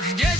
где